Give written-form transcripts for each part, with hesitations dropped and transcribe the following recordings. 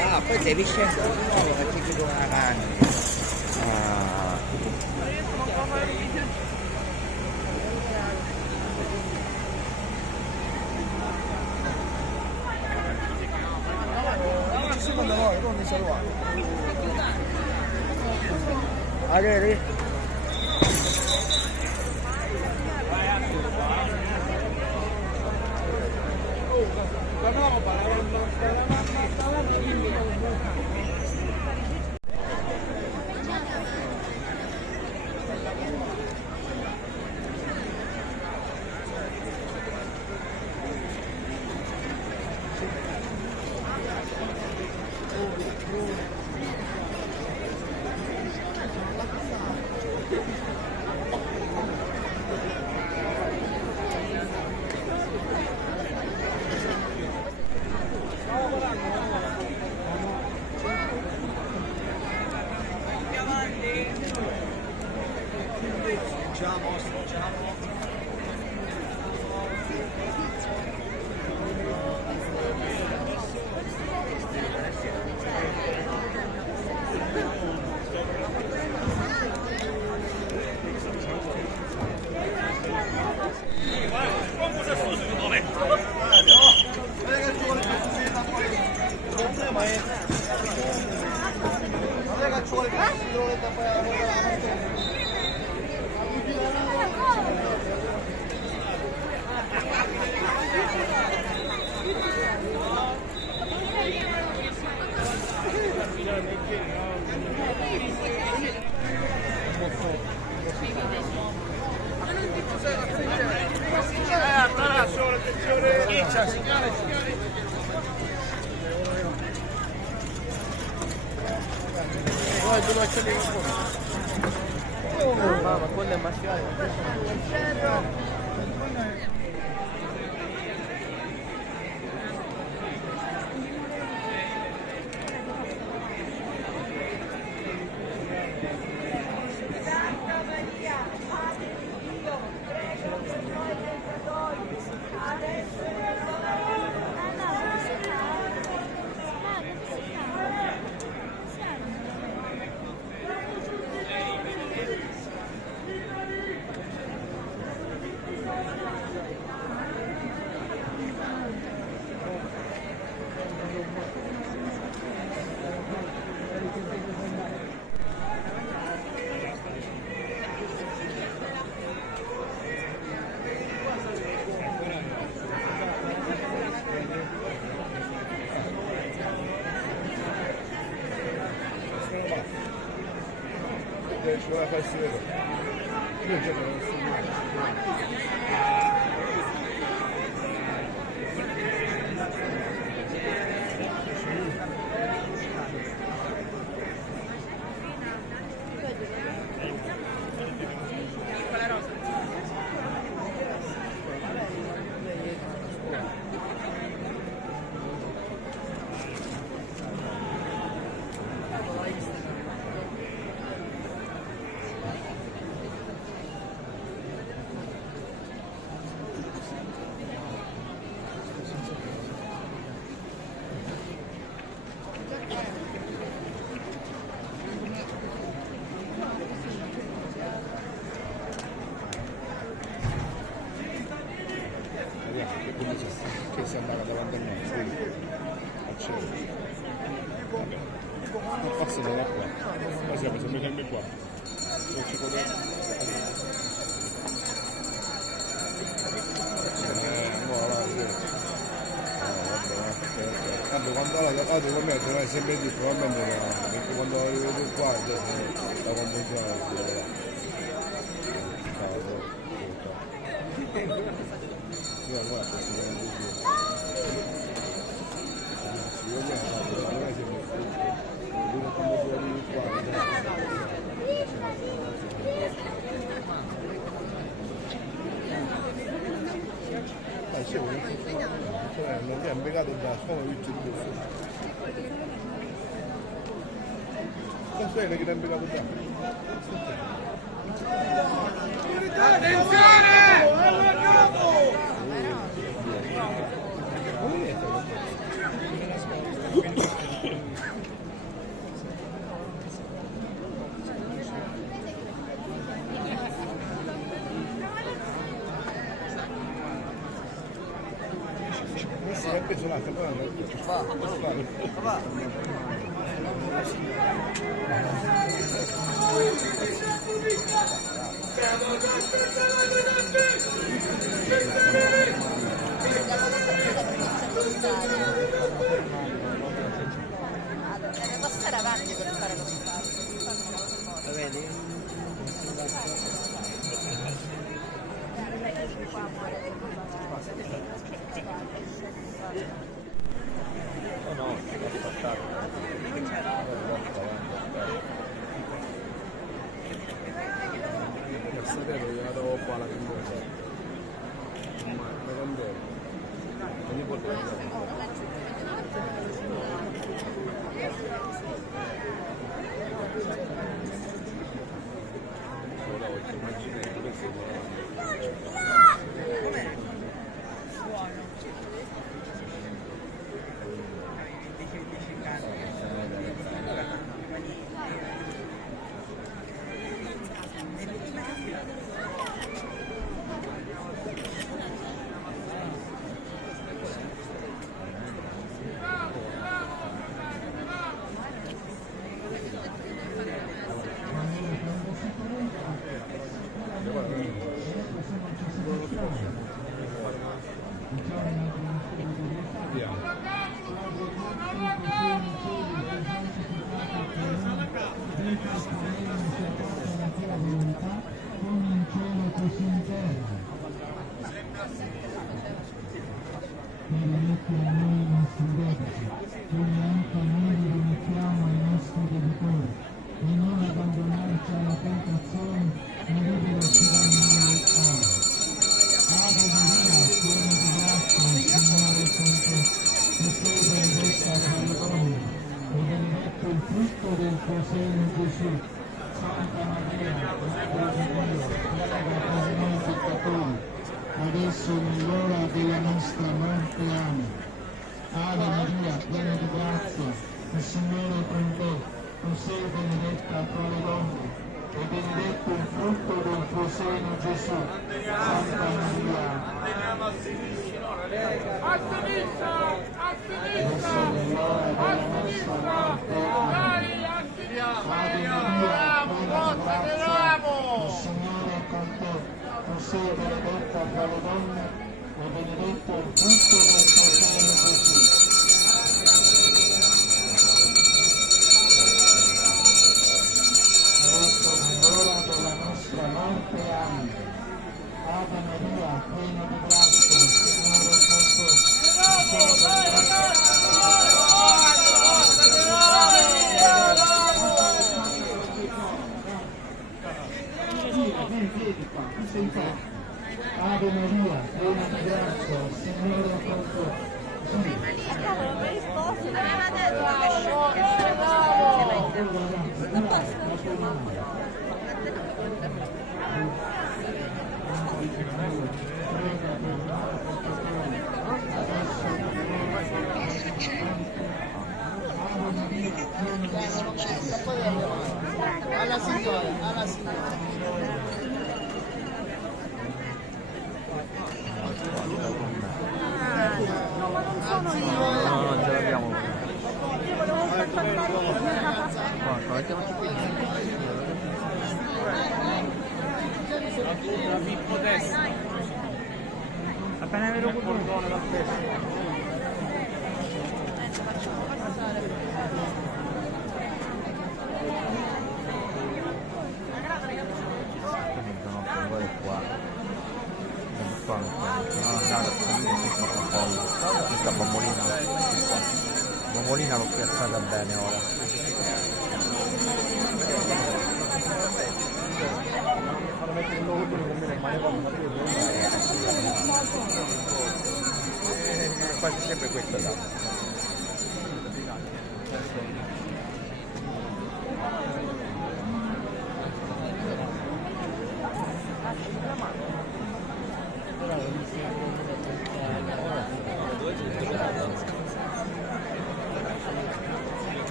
Ah, poi devi scendere di nuovo perché ti do una mano. Secondo voi come salvare? Ageri? Mamma, quello è maschiale. Ora farsi vedere. Io già non so che si andava davanti a noi, sì, al cielo. Vabbè, non passa da qua, ma siamo sempre qua. Non ci poteva. Tanto quando la foto con me non è sempre di probabilmente no, perché quando arrivo qua la convenzione io guarda questo è un video io mi non è sempre vedo quando tu arrivi qua non abbiamo piegato da solo visto il corso questo è che abbiamo piegato da attenzione! Si è preso l'altra deve passare avanti per fare lo stato. Lo vedi? No, no, l'ho passato. sapevo che la devo qua la condosa ma la condosa ogni volta adesso nell'ora della nostra morte. Amen. Ave Maria, piena di grazia, il Signore è con te, tu sei benedetta tra le donne, e benedetto il frutto del tuo seno, Gesù. Santa Maria, A sinistra! A sinistra! adesso nell'ora della nostra morte. Amen. Ave Maria, piena di grazia, il Signore è con te. Tu sei benedetta tra le donne e benedetto il frutto del tuo seno, Gesù. Adesso nell'ora morte e anche. Ave Maria, piena di grazia, il Signore è con te. Vedi qua, tu sei qua. Ave Maria, piena di grazia, il Signore è con te. Cavolo, mi risposto, non aveva detto alla signora, alla signora. No, non ce l'abbiamo. Guarda, mettiamoci qui. Appena vedo quel cordone dal peso. Questa bambolina l'ho piazzata bene ora. Quasi sempre questa da.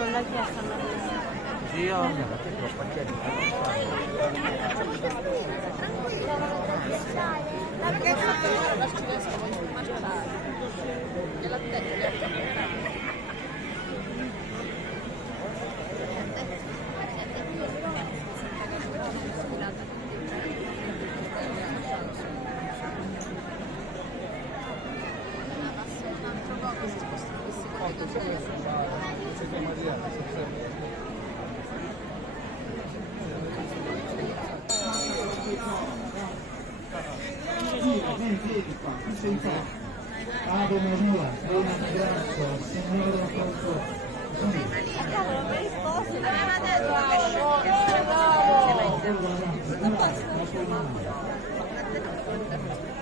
con la chiesa. Sì, io mi ha fatto spacchiere. Perché la studessa vuoi mangiare? Gliela detto. Vedi qua, tu sei qua. Ave Maria, piena di grazia, il Signore è con te. Cavolo, mi risposto, non aveva detto Bravo.